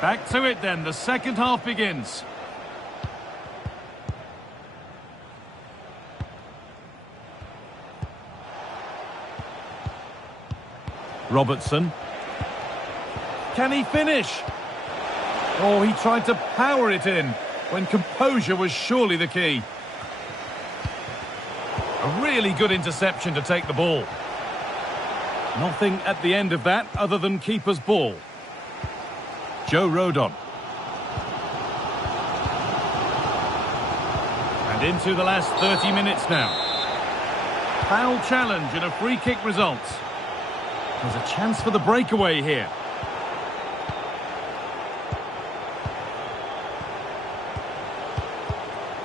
Back to it then, the second half begins. Robertson. Can he finish? Oh, he tried to power it in when composure was surely the key. A really good interception to take the ball. Nothing at the end of that other than keeper's ball. Joe Rodon. And into the last 30 minutes now. Foul challenge and a free kick result. There's a chance for the breakaway here.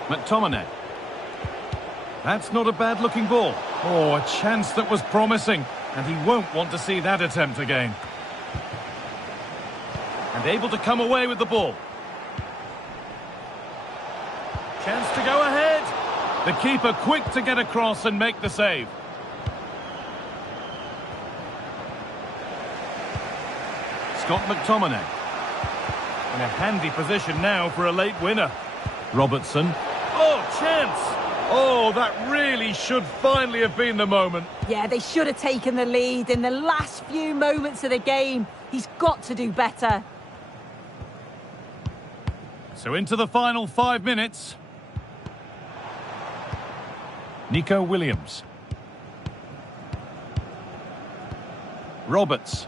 McTominay. That's not a bad-looking ball. Oh, a chance that was promising, and he won't want to see that attempt again. And able to come away with the ball. Chance to go ahead. The keeper quick to get across and make the save. Scott McTominay. In a handy position now for a late winner. Robertson. Oh, chance! Oh, that really should finally have been the moment. Yeah, they should have taken the lead in the last few moments of the game. He's got to do better. So into the final 5 minutes. Nico Williams. Roberts.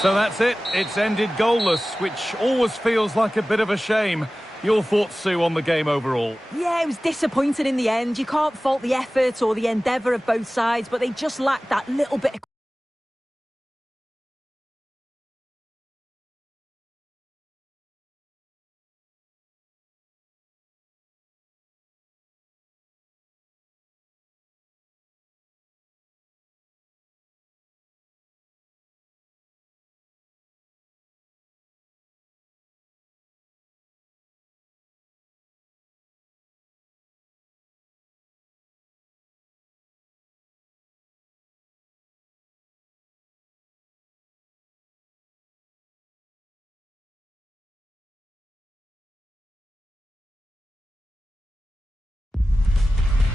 So that's it. It's ended goalless, which always feels like a bit of a shame. Your thoughts, Sue, on the game overall? Yeah, it was disappointing in the end. You can't fault the effort or the endeavour of both sides, but they just lacked that little bit of...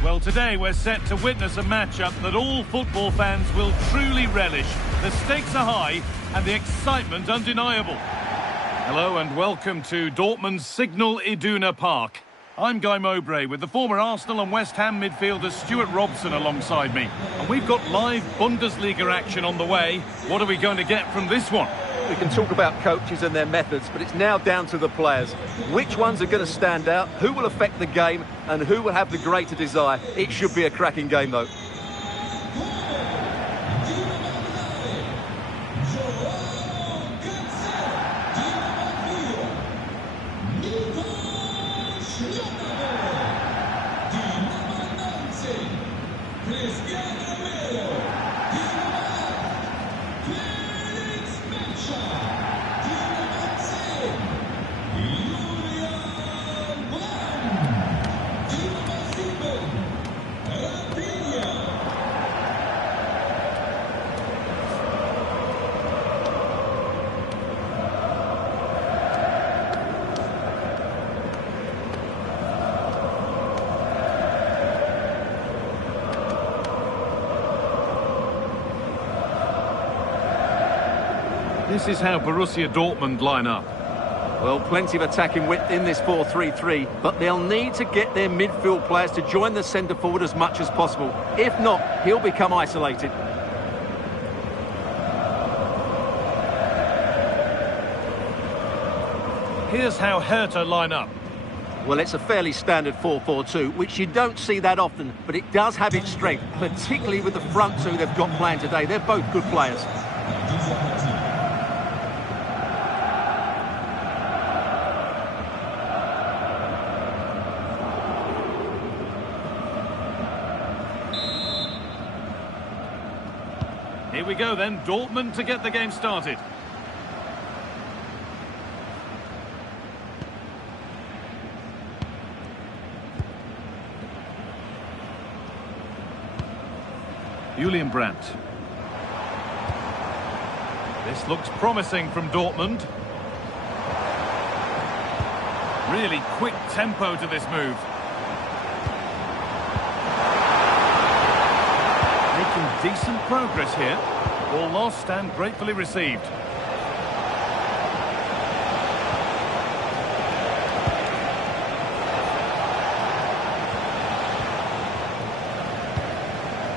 Well, today we're set to witness a matchup that all football fans will truly relish. The stakes are high and the excitement undeniable. Hello and welcome to Dortmund's Signal Iduna Park. I'm Guy Mowbray with the former Arsenal and West Ham midfielder Stuart Robson alongside me. And we've got live Bundesliga action on the way. What are we going to get from this one? We can talk about coaches and their methods, but it's now down to the players. Which ones are going to stand out, who will affect the game, and who will have the greater desire? It should be a cracking game, though. This is how Borussia Dortmund line up. Well, plenty of attacking width in this 4-3-3, but they'll need to get their midfield players to join the centre forward as much as possible. If not, he'll become isolated. Here's how Hertha line up. Well, it's a fairly standard 4-4-2, which you don't see that often, but it does have its strength, particularly with the front two they've got playing today. They're both good players. Here we go then, Dortmund to get the game started. Julian Brandt. This looks promising from Dortmund. Really quick tempo to this move. Making decent progress here. Ball lost and gratefully received.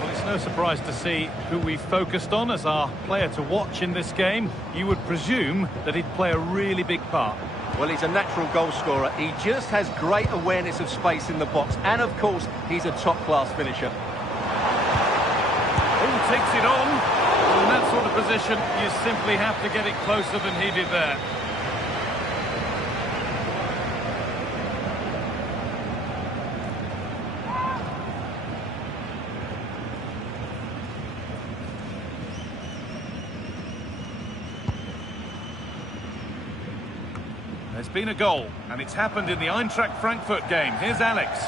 Well, it's no surprise to see who we focused on as our player to watch in this game. You would presume that he'd play a really big part. Well, he's a natural goal scorer. He just has great awareness of space in the box. And, of course, he's a top-class finisher. Oh, takes it on. In that sort of position, you simply have to get it closer than he did there. There's been a goal, and it's happened in the Eintracht Frankfurt game. Here's Alex.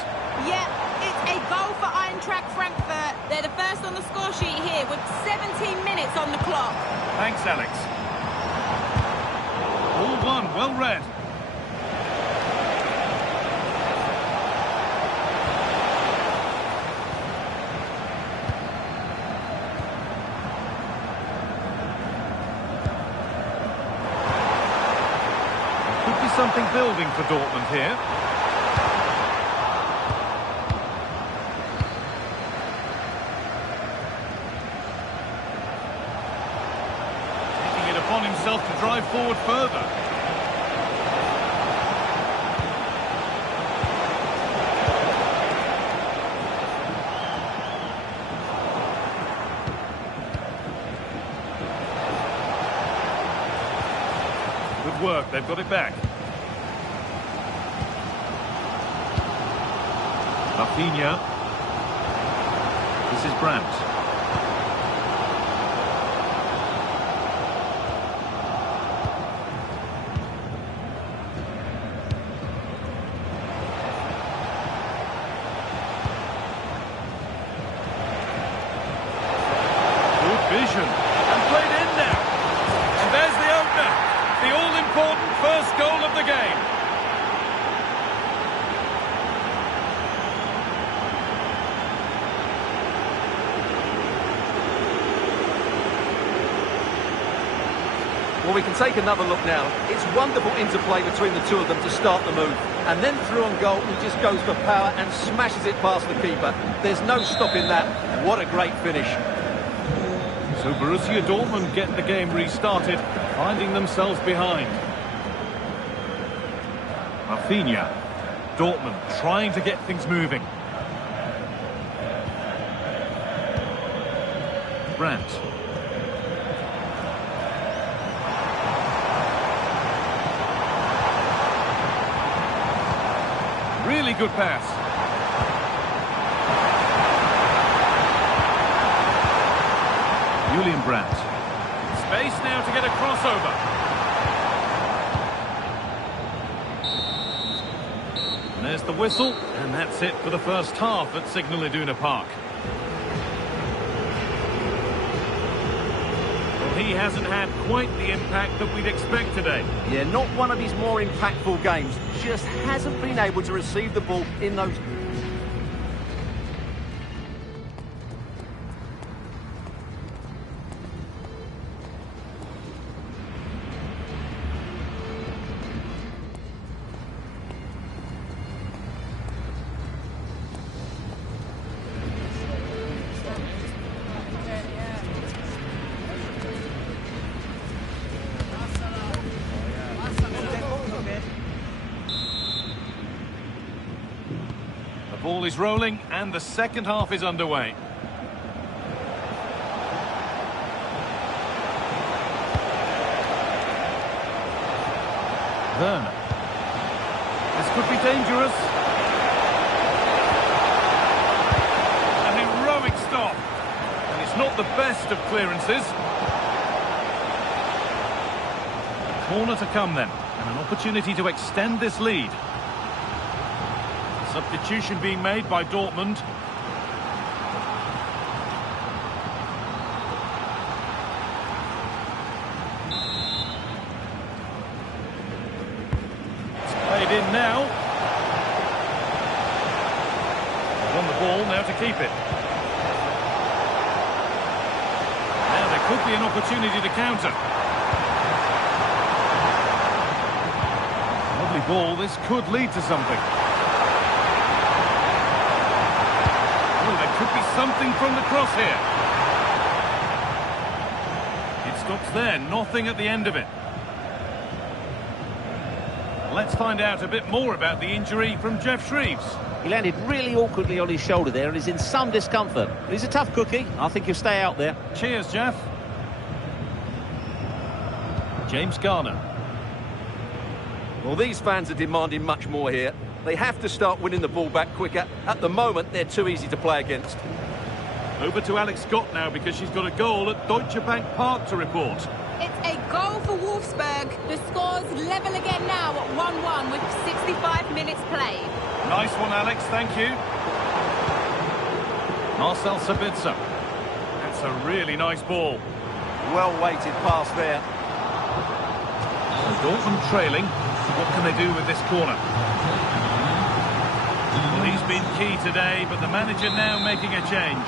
Yeah, it's a goal for Eintracht Frankfurt. They're the first on the score sheet here with 17 minutes on the clock. Thanks, Alex. All one, well read. Could be something building for Dortmund here. Upon himself to drive forward further. Good work, they've got it back. Rafinha. This is Brandt. Vision, and played in now. And there's the opener, the all-important first goal of the game. Well, we can take another look now. It's wonderful interplay between the two of them to start the move. And then through on goal, he just goes for power and smashes it past the keeper. There's no stopping that. What a great finish. So Borussia Dortmund get the game restarted, finding themselves behind. Rafinha. Dortmund trying to get things moving. Brandt. Really good pass. Julian Brandt. Space now to get a crossover. And there's the whistle, and that's it for the first half at Signal Iduna Park. Well, he hasn't had quite the impact that we'd expect today. Yeah, not one of his more impactful games. Just hasn't been able to receive the ball in those... The ball is rolling and the second half is underway. Werner. This could be dangerous. An heroic stop. And it's not the best of clearances. A corner to come then. And an opportunity to extend this lead. Substitution being made by Dortmund. now. On the ball, now to keep it. Now there could be an opportunity to counter. Lovely ball, this could lead to something. Oh, there could be something from the cross here. It stops there, nothing at the end of it. Let's find out a bit more about the injury from Geoff Shreeves. He landed really awkwardly on his shoulder there and is in some discomfort. But he's a tough cookie. I think he'll stay out there. Cheers, Geoff. James Garner. Well, these fans are demanding much more here. They have to start winning the ball back quicker. At the moment, they're too easy to play against. Over to Alex Scott now because she's got a goal at Deutsche Bank Park to report. It's a goal for Wolfsburg. The score's level again now at 1-1 with 65 minutes played. Nice one, Alex, thank you. Marcel Sabitzer. That's a really nice ball. Well-weighted pass there. Dortmund trailing. What can they do with this corner? Well, he's been key today, but the manager now making a change.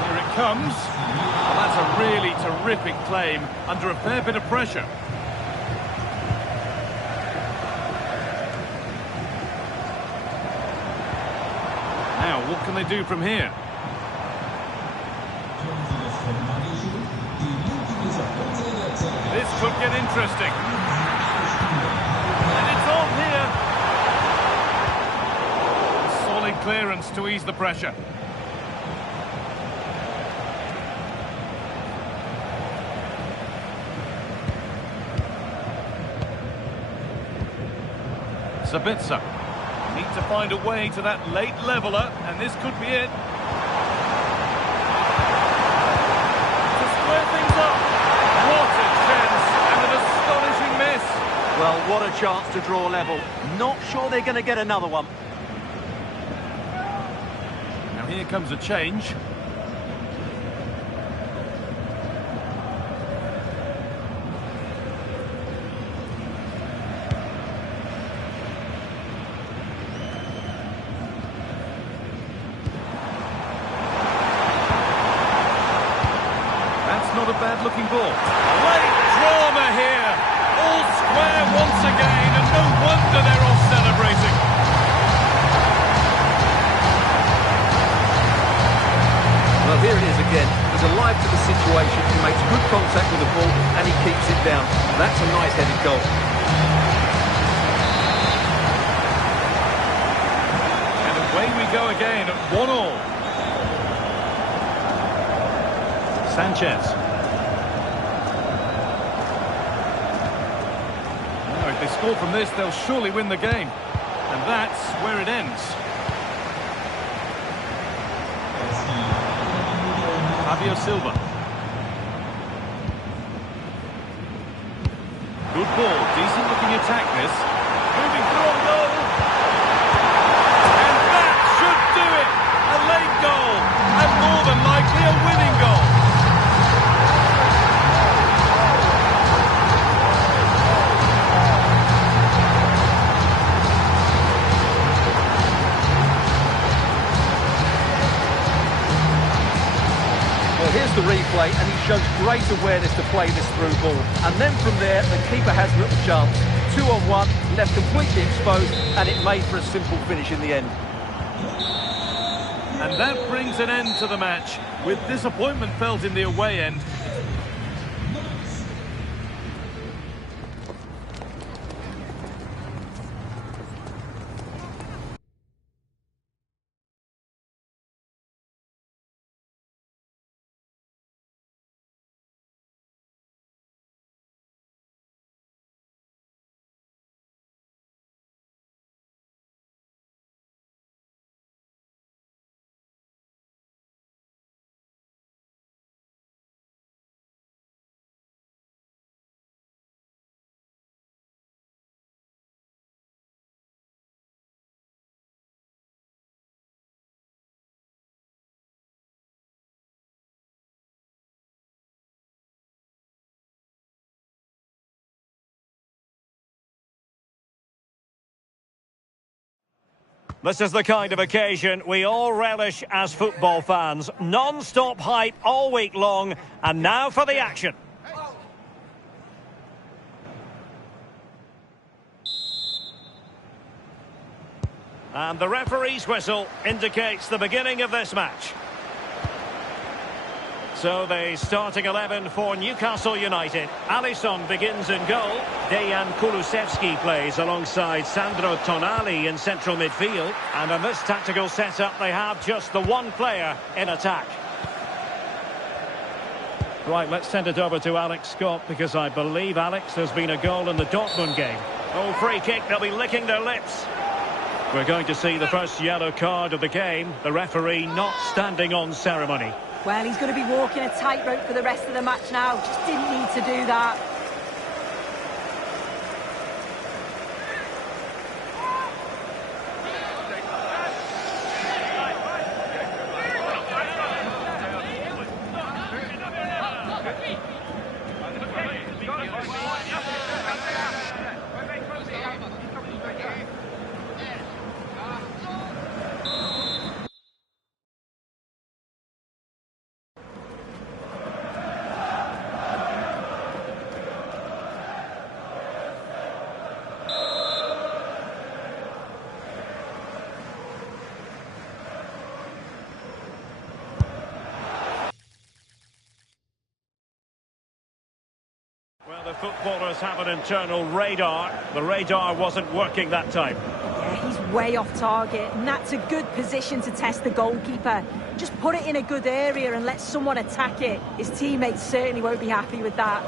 Here it comes. Well, that's a really terrific claim under a fair bit of pressure. Now, what can they do from here? This could get interesting. And it's on here. Solid clearance to ease the pressure. Sabitzer. Need to find a way to that late leveller, and this could be it. To square things up. What a chance, and an astonishing miss. Well, what a chance to draw level. Not sure they're going to get another one. Now here comes a change. Not a bad-looking ball. Late drama here. All square once again, and no wonder they're off celebrating. Well, here it is again. He's alive to the situation. He makes good contact with the ball, and he keeps it down. That's a nice-headed goal. And away we go again at 1-1. Sanchez. Now, if they score from this, they'll surely win the game. And that's where it ends. Fabio Silva. Good ball, decent looking attack this. Moving through on goal. And that should do it. A late goal. And more than likely a winning goal. Here's the replay, and he shows great awareness to play this through ball. And then from there, the keeper has little chance. 2-on-1, left completely exposed, and it made for a simple finish in the end. And that brings an end to the match. With disappointment felt in the away end, This is the kind of occasion we all relish as football fans. Non-stop hype all week long, and now for the action. And the referee's whistle indicates the beginning of this match. So the starting 11 for Newcastle United. Alisson begins in goal. Dejan Kulusevski plays alongside Sandro Tonali in central midfield. And in this tactical setup, they have just the one player in attack. Right, let's send it over to Alex Scott, because I believe, Alex, there's been a goal in the Dortmund game. Oh, free kick, they'll be licking their lips. We're going to see the first yellow card of the game. The referee not standing on ceremony. Well, he's going to be walking a tightrope for the rest of the match now. Just didn't need to do that. Well, the footballers have an internal radar. The radar wasn't working that time. Yeah, he's way off target, and that's a good position to test the goalkeeper. Just put it in a good area and let someone attack it. His teammates certainly won't be happy with that.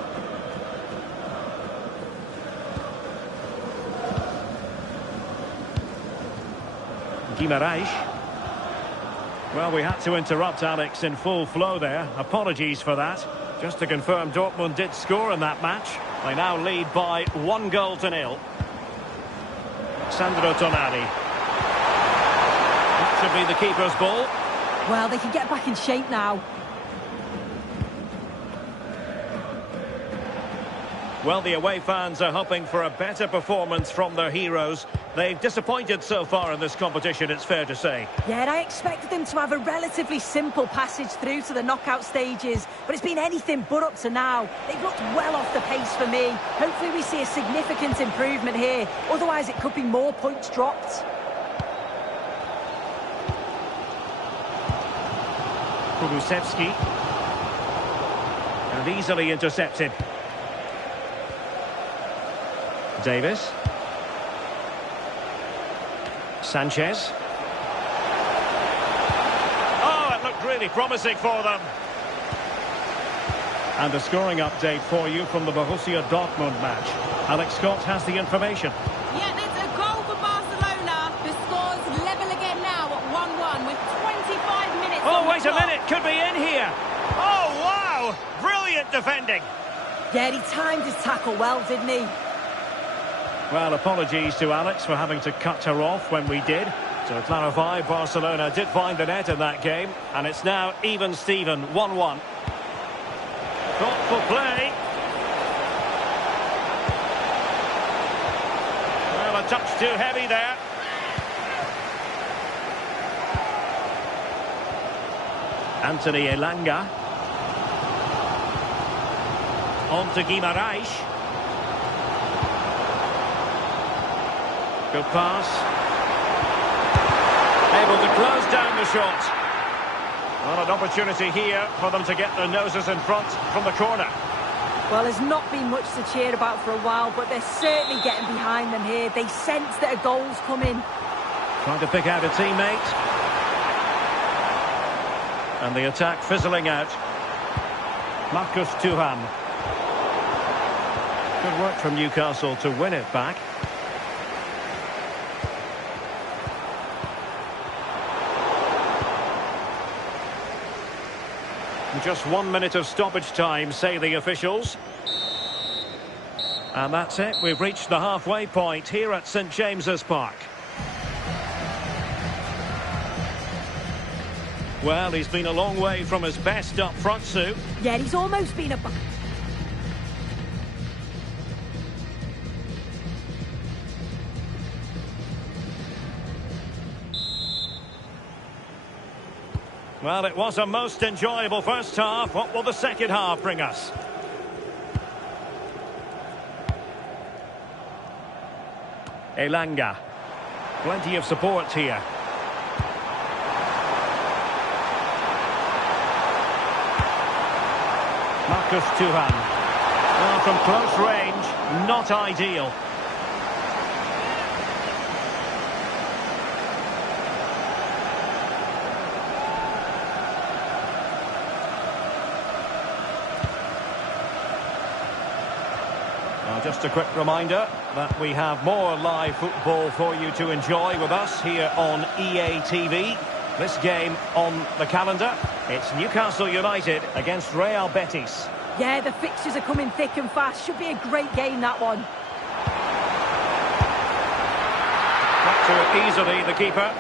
Guimaraes. Well, we had to interrupt Alex in full flow there. Apologies for that. Just to confirm, Dortmund did score in that match. They now lead by 1-0. Sandro Tonali. That should be the keeper's ball. Well, they can get back in shape now. Well, the away fans are hoping for a better performance from their heroes. They've disappointed so far in this competition, it's fair to say. Yeah, and I expected them to have a relatively simple passage through to the knockout stages, but it's been anything but up to now. They've looked well off the pace for me. Hopefully we see a significant improvement here, otherwise it could be more points dropped. Kulusevski. And easily intercepted. Davis. Sanchez. Oh, it looked really promising for them. And a scoring update for you from the Borussia Dortmund match. Alex Scott has the information. Yeah, it's a goal for Barcelona. The score's level again now at 1-1 with 25 minutes on the wait a clock. minute, could be in here. Oh, wow, brilliant defending. Yeah, he timed his tackle well, didn't he? Well, apologies to Alex for having to cut her off when we did. To clarify, Barcelona did find the net in that game, and it's now even Steven, 1-1. Thoughtful play. Well, a touch too heavy there. Anthony Elanga. On to Guimaraes. Good pass. Able to close down the shot. Well, an opportunity here for them to get their noses in front from the corner. Well, there's not been much to cheer about for a while, but they're certainly getting behind them here. They sense that a goal's coming. Trying to pick out a teammate. And the attack fizzling out. Marcus Thuram. Good work from Newcastle to win it back. Just 1 minute of stoppage time, say the officials. And that's it. We've reached the halfway point here at St James's Park. Well, he's been a long way from his best up front, Sue. Yeah, he's almost been a... Well, it was a most enjoyable first half. What will the second half bring us? Elanga. Plenty of support here. Marcus Thuram. Well, from close range, not ideal. Just a quick reminder that we have more live football for you to enjoy with us here on EA TV. This game on the calendar, it's Newcastle United against Real Betis. Yeah, the fixtures are coming thick and fast. Should be a great game, that one. Not too easily, the keeper.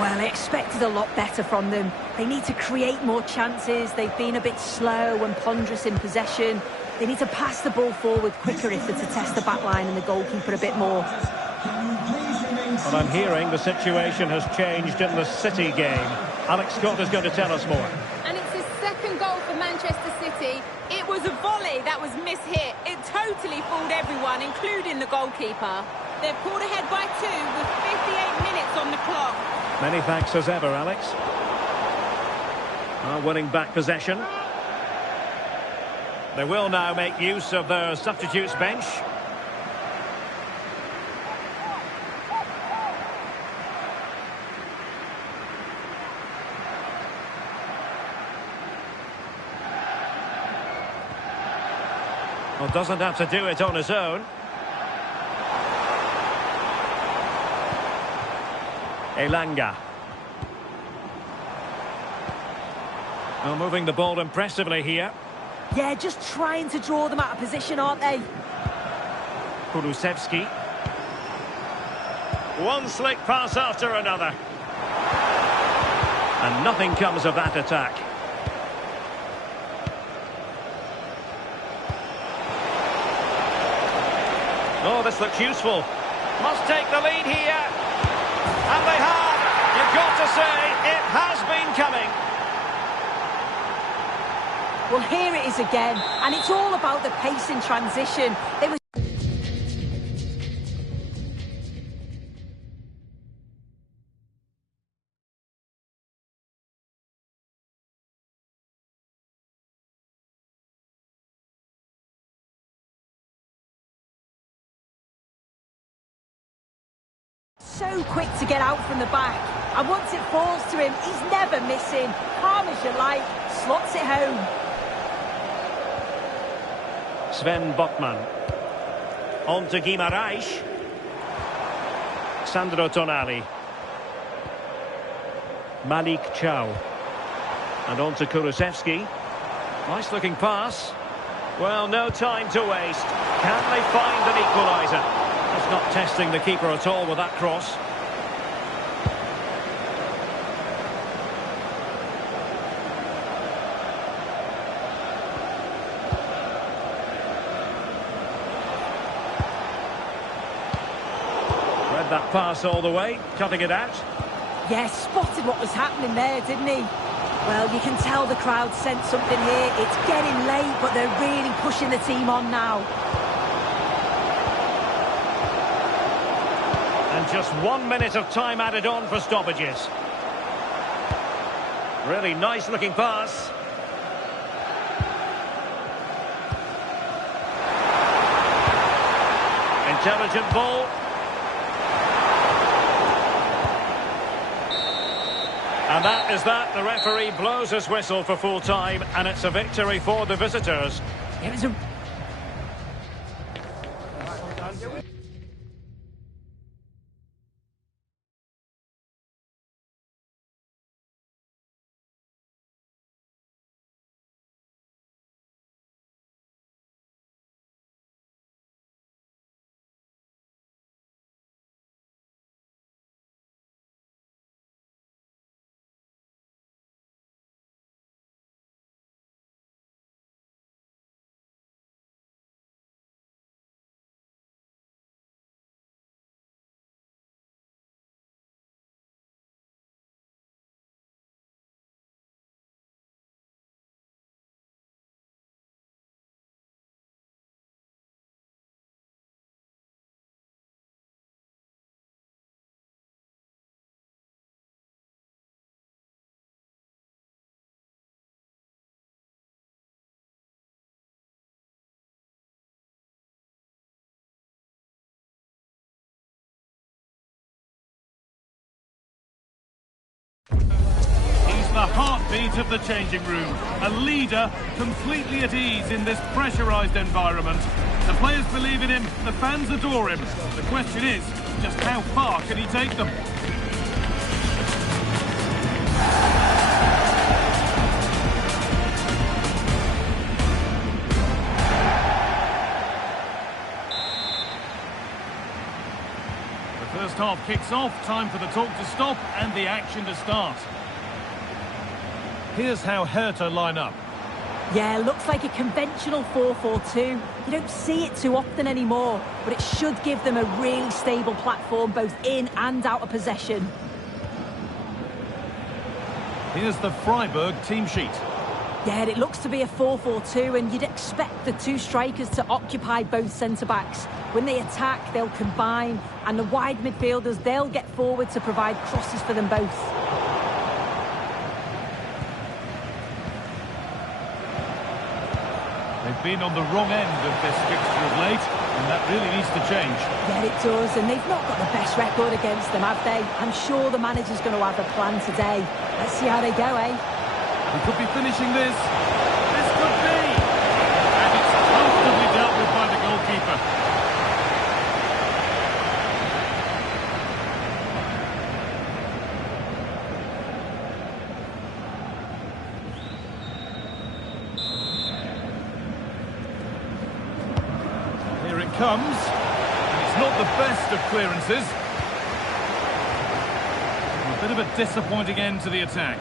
Well, I expected a lot better from them. They need to create more chances. They've been a bit slow and ponderous in possession. They need to pass the ball forward quicker if they're to test the back line and the goalkeeper a bit more. Well, I'm hearing the situation has changed in the City game. Alex Scott is going to tell us more. And it's his second goal for Manchester City. It was a volley that was mishit. It totally fooled everyone, including the goalkeeper. They've pulled ahead by 2 with 58 minutes on the clock. Many thanks as ever, Alex. Winning back possession. They will now make use of their substitutes bench. Well, doesn't have to do it on his own. Elanga. Well, moving the ball impressively here. Yeah, just trying to draw them out of position, aren't they? Kulusevski. One slick pass after another. And nothing comes of that attack. Oh, this looks useful. Must take the lead here. And they have. You've got to say, it has been coming. Well, here it is again, and it's all about the pace in transition. They were so quick to get out from the back. And once it falls to him, he's never missing. Calm as you like, slots it home. Sven Botman. On to Guimaraes. Sandro Tonali. Malik Chow. And on to Kulusevski. Nice looking pass. Well, no time to waste. Can they find an equaliser? That's not testing the keeper at all with that cross. That pass all the way, cutting it out. Yeah, spotted what was happening there, didn't he? Well, you can tell the crowd sensed something here. It's getting late, but they're really pushing the team on now. And just 1 minute of time added on for stoppages. Really nice looking pass. Intelligent ball. And that is that. The referee blows his whistle for full time, and it's a victory for the visitors. It was a beat of the changing room. A leader completely at ease in this pressurised environment. The players believe in him, the fans adore him. The question is, just how far can he take them? The first half kicks off, time for the talk to stop and the action to start. Here's how Hertha line up. Yeah, looks like a conventional 4-4-2. You don't see it too often anymore, but it should give them a really stable platform both in and out of possession. Here's the Freiburg team sheet. Yeah, it looks to be a 4-4-2, and you'd expect the two strikers to occupy both centre-backs. When they attack, they'll combine, and the wide midfielders, they'll get forward to provide crosses for them both. They've been on the wrong end of this fixture of late, and that really needs to change. Yeah, it does, and they've not got the best record against them, have they? I'm sure the manager's going to have a plan today. Let's see how they go, eh? We could be finishing this. This could be! And it's comfortably dealt with by the goalkeeper. Here it comes. And it's not the best of clearances. A bit of a disappointing end to the attack.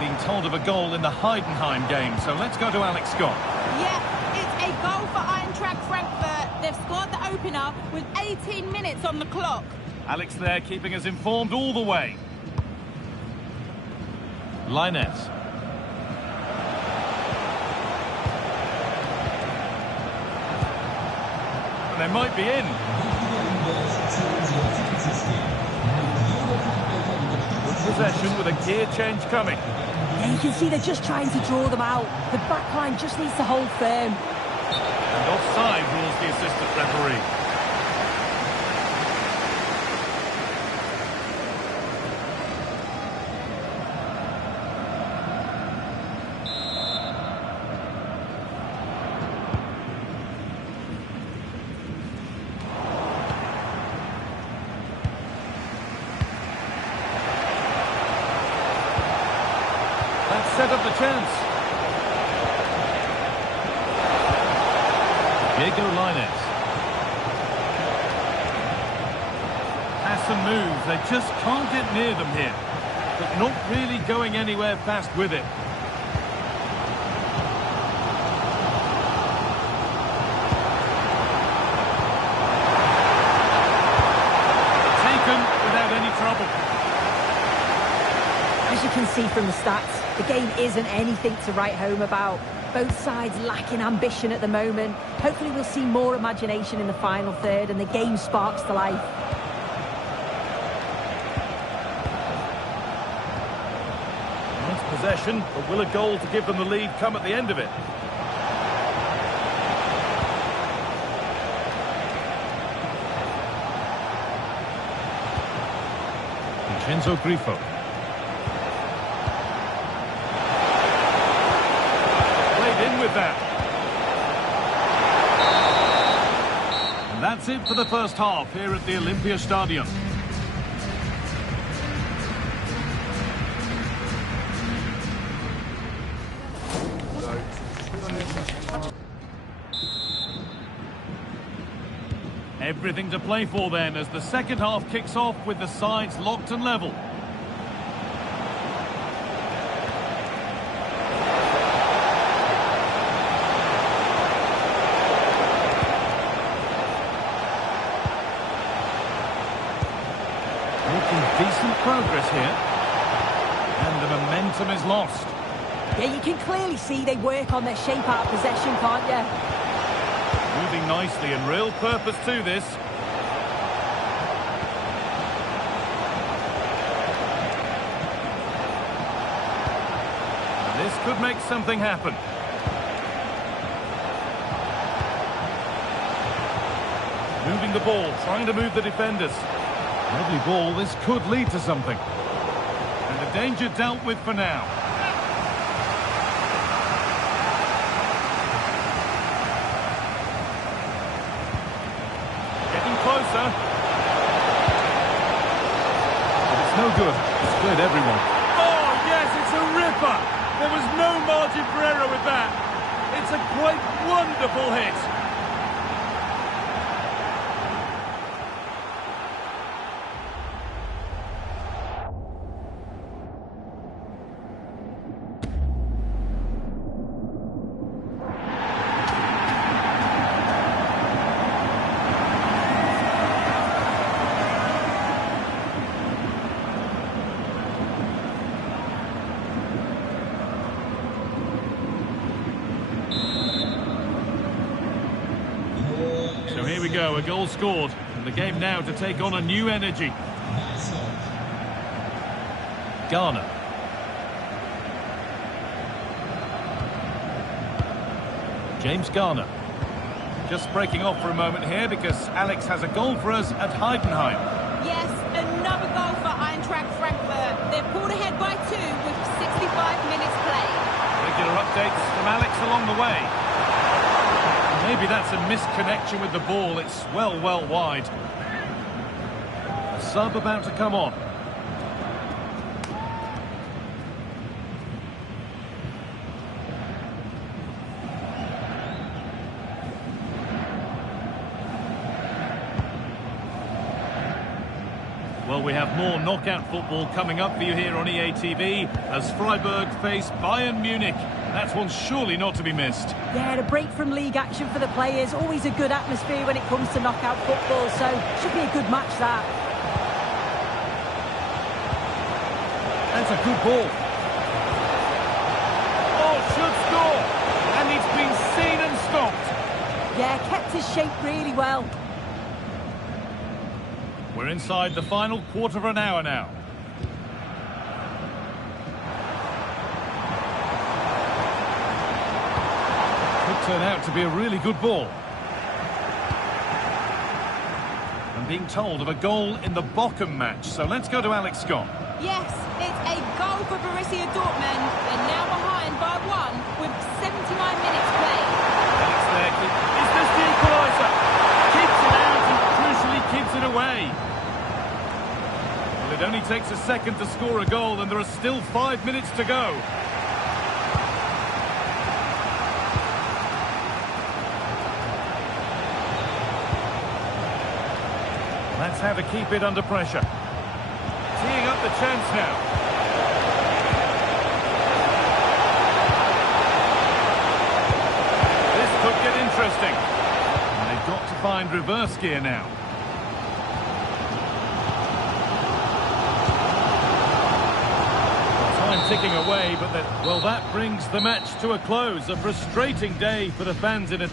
Being told of a goal in the Heidenheim game, so let's go to Alex Scott. Yeah, it's a goal for Eintracht Frankfurt. They've scored the opener with 18 minutes on the clock. Alex there keeping us informed all the way. Linez. And they might be in. Possession with a gear change coming. Yeah, you can see they're just trying to draw them out. The back line just needs to hold firm. And offside rules the assistant referee. Set up the chance. Diego Linez. Pass and move. They just can't get near them here. But not really going anywhere fast with it. Taken without any trouble. As you can see from the stats, the game isn't anything to write home about. Both sides lacking ambition at the moment. Hopefully we'll see more imagination in the final third and the game sparks to life. Nice possession, but will a goal to give them the lead come at the end of it? Vincenzo Grifo. With that. And that's it for the first half here at the Olympiastadion. Everything to play for then as the second half kicks off with the sides locked and level. Decent progress here. And the momentum is lost. Yeah, you can clearly see they work on their shape out of possession, can't you? Moving nicely and real purpose to this. And this could make something happen. Moving the ball, trying to move the defenders. Lovely ball, this could lead to something. And the danger dealt with for now. Getting closer. But it's no good. It's cleared everyone. Oh, yes, it's a ripper. There was no margin for error with that. It's a quite wonderful hit. So here we go, a goal scored, and the game now to take on a new energy. Garner. James Garner. Just breaking off for a moment here because Alex has a goal for us at Heidenheim. Yes, another goal for Eintracht Frankfurt. They're pulled ahead by 2 with 65 minutes played. Regular updates from Alex along the way. Maybe that's a misconnection with the ball. It's well wide. A sub about to come on. Well, we have more knockout football coming up for you here on EA TV as Freiburg face Bayern Munich. That's one surely not to be missed. Yeah, a break from league action for the players. Always a good atmosphere when it comes to knockout football, so should be a good match, that. That's a good ball. Oh, should score. And it's been seen and stopped. Yeah, kept his shape really well. We're inside the final quarter of an hour now. Could turn out to be a really good ball. I'm being told of a goal in the Bochum match, so let's go to Alex Scott. Yes, it's a goal for Borussia Dortmund. They're now behind by 1 with 79 minutes played. Alex there. Is this the equaliser? Keeps it out and crucially keeps it away. Well, it only takes a second to score a goal and there are still 5 minutes to go. That's how to keep it under pressure. Teeing up the chance now. This could get interesting. And they've got to find reverse gear now. Time ticking away, but well, that brings the match to a close. A frustrating day for the fans in it.